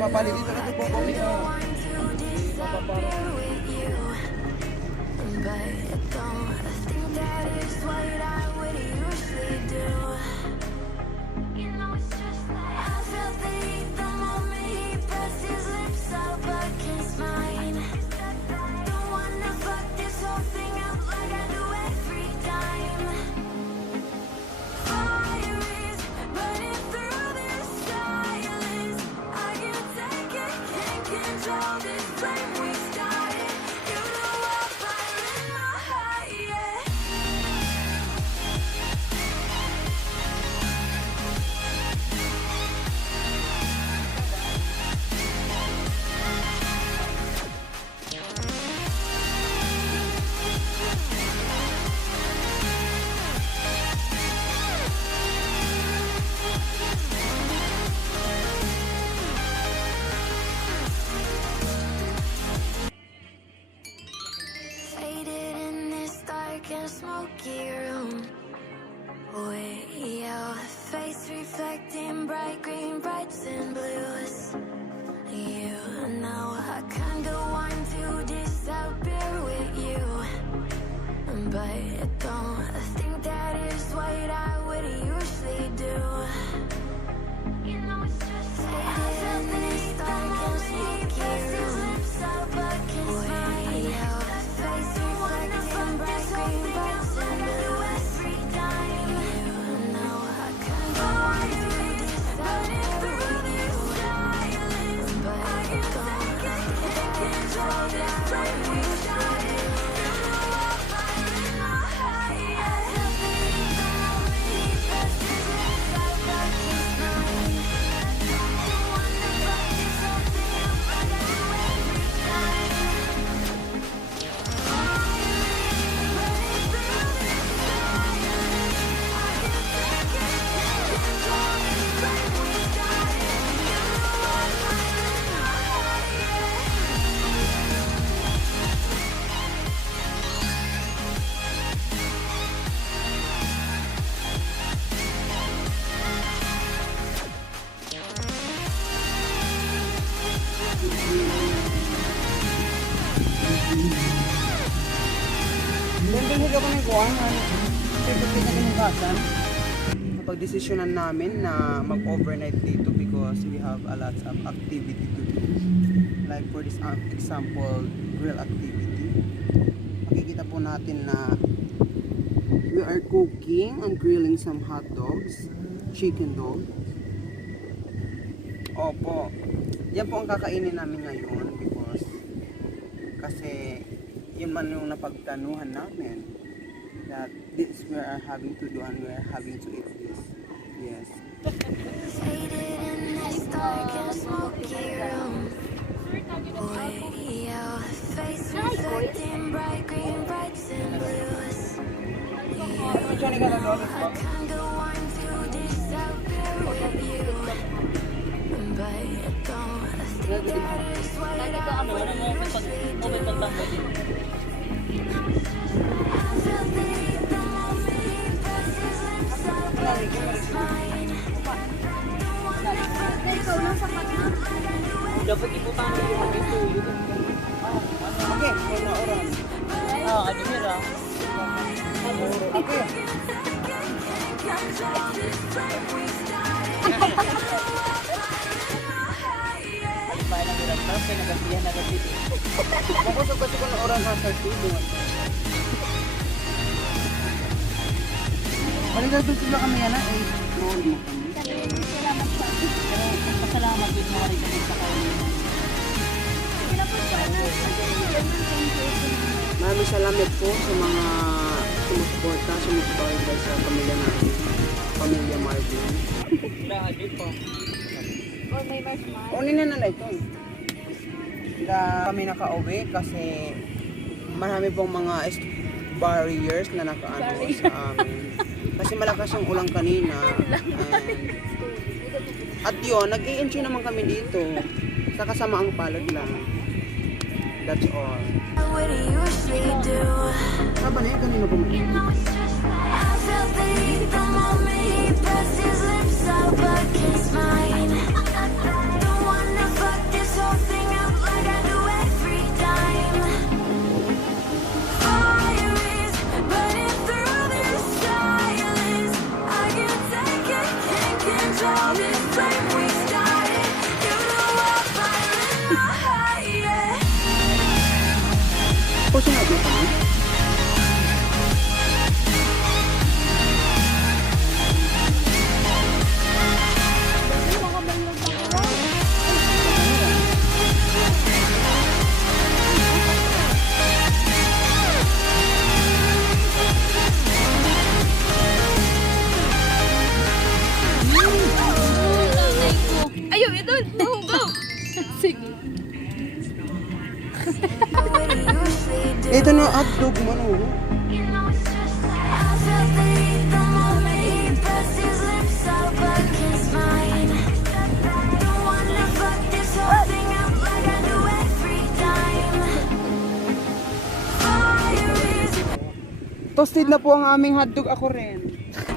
Papali dito na ito po kami. But don't think that is what I would usually do. You know it's just like I felt the heat the moment he pressed his lips up against mine. Don't wanna fuck this whole thing up like I do every time. Fire is burning through this silence. I can't take it, can't control this flame we started. You know I'm fire in my heart, yeah. Faded in this dark and smoky room, with your face reflecting bright green, brights and blues. You know I kinda want to disappear with you, but don't think that is what I would usually do. You know it's just faded in this dark and smoky room, with your face reflecting bright green, brights and blues. You know I kinda want to disappear with you, but don't control this flame we started. You know I'm fire in my heart, yeah. I felt the heat the moment he pressed his lips up against mine. Don't wanna fuck this whole thing up like I do every time. Nandun hila kami kuhan. Kasi pagkita kami ng basan. Napag-desisyonan namin na mag-overnight dito because we have a lot of activity to do. Like for this example, grill activity. Makikita po natin na we are cooking and grilling some hot dogs, chicken dog. Opo. Yan po ang kakainin namin ngayon because kasi yun man yung napagtanuhan namin that this we are having to do and we are having to eat this. Yes. Faded in this dark and smoky room, with your face reflecting bright green, brights and blues. You know I kinda want to disappear with you, but don't think that is what I would usually do. I felt the heat the moment he pressed his lips up against mine. Don't wanna fuck this whole thing up like I do Dapat iputan mo yung mga tuyo. Okay, wala oras. Ano nila? Okay. Bahay lang nila. Tapos kayo nagasihan na kasi. Makusog kasi ko ng oras sa tulo. Paligado sila kami yan na 8 noon mo kami. Pasalamat din mo rin kami sa kayo. Maraming salamat po sa mga sumusuporta, sumusuporta sa pamilya natin. Pamilya Marvin. Grabe po. Or may marshmallow. Unin na na ito. Hindi kami nakauwi kasi marami pong mga barriers na nakaano sa amin. Kasi malakas ang ulang kanina. At yun, nag-i-enjoy naman kami dito. Sa kasamaang palad lang. That's all. What do you usually do? Saba na yun, kanina bumili. I felt the heat the moment he pressed his lips up against mine. Don't wanna fuck Sige. What do you usually do? Ito na hotdog mo, no? You know it's just like I felt the heat the moment he pressed his lips up against mine. Don't wanna fuck this whole thing up like I do every time. Fire is Toasted na po ang aming hotdog. Ako rin.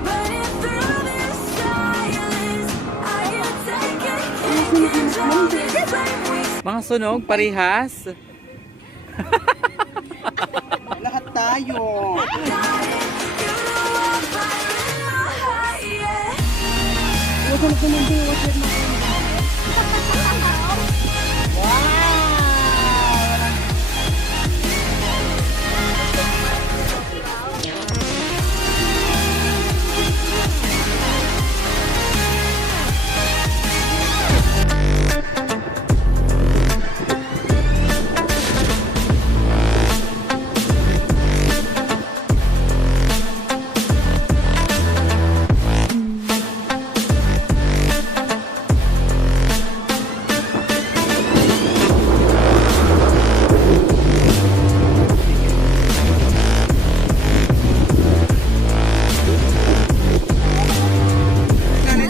burning through this silence. I can't take it, can't control this flame we Mga sunog, parihas. Lahat tayo. started. You know I'm fire in my heart, yeah. Huwag na kumanding. Huwag na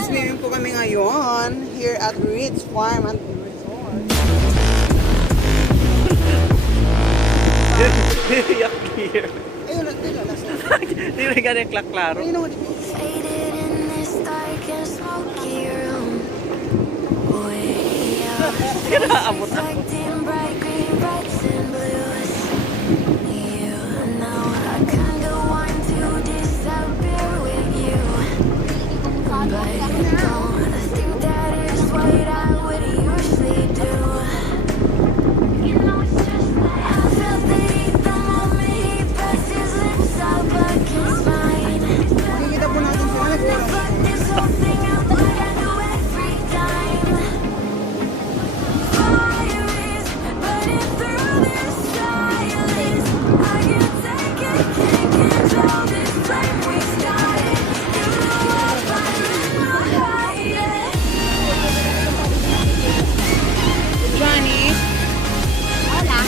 Swimming po kami ngayon here at Ridge Farm and Resort. Yak here. Ayun, nandito. Hindi na ganyan klaro. Ayun ako. Faded in this dark and smoky room. Way out, reflecting bright green, brights and blues. You know I kinda want to disappear with you, but don't think that is what I would usually do. You know it's just like I felt the heat the moment he pressed his lips up against mine. Makikita po natin sila. Fuck this whole thing up like I do every time. Fire is burning through this silence. I can't take it, can't control this flame we started. You know I'm fire in my heart, yeah. Johnny. Hola.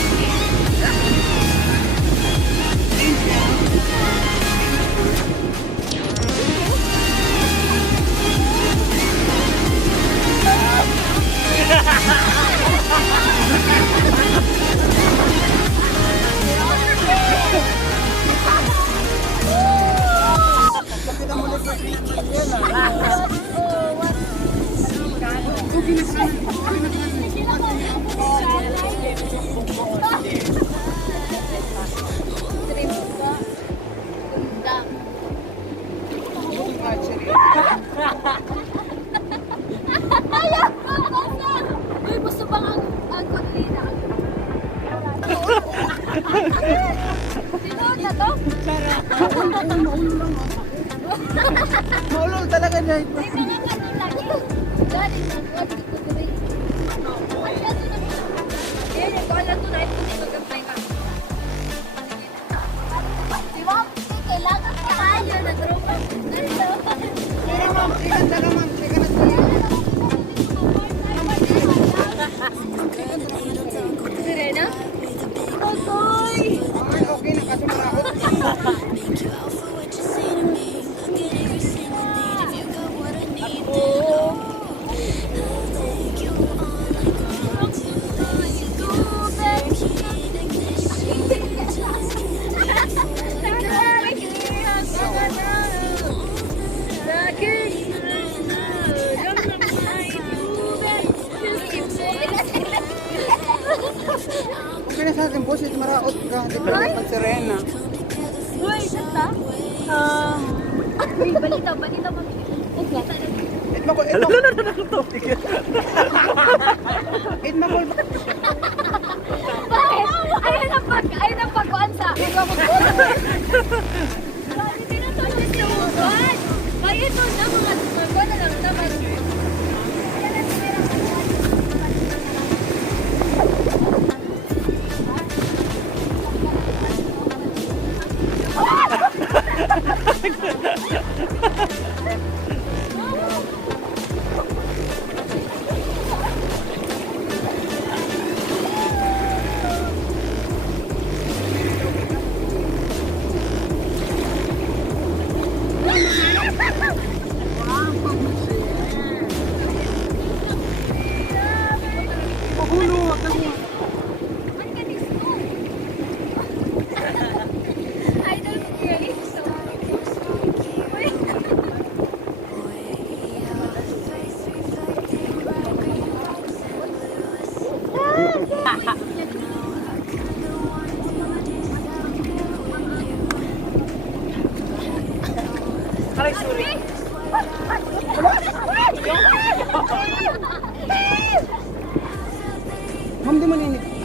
Uy, gusto bang ang konlina? Sino na to? Maulol talaga niya. May mga ganun lagi. Dali na, wag dito tuloy. Masyado na. Eh, ko alam to na ito dito gabay ka. Di ba? Kailangan ka tayo na tropa. Pero ma'am, siganda ka ma'am. Siganda ka. Serena? Otoy! Okay na kasi marakot. Make you out for what you say to me. Look at every single need. If you got what I need, then Oh! I'll take you on like a rock to let you go. Keen and kiss you. Okay na sa akin, boss. Ito maraot ka. Di ba pag Serena? Uy, ganda. Uy, balita mo. Itmakol. Itmakol. Bakit? Ayun ang pagkuhan sa akin. Bakit tinatawag sa uban? Kaya ito na mga magkuhan na lang naman. Magulo, wag ka mo. Ano ka disco? I don't really so. Aray, sorry. Ma'am, di maninig.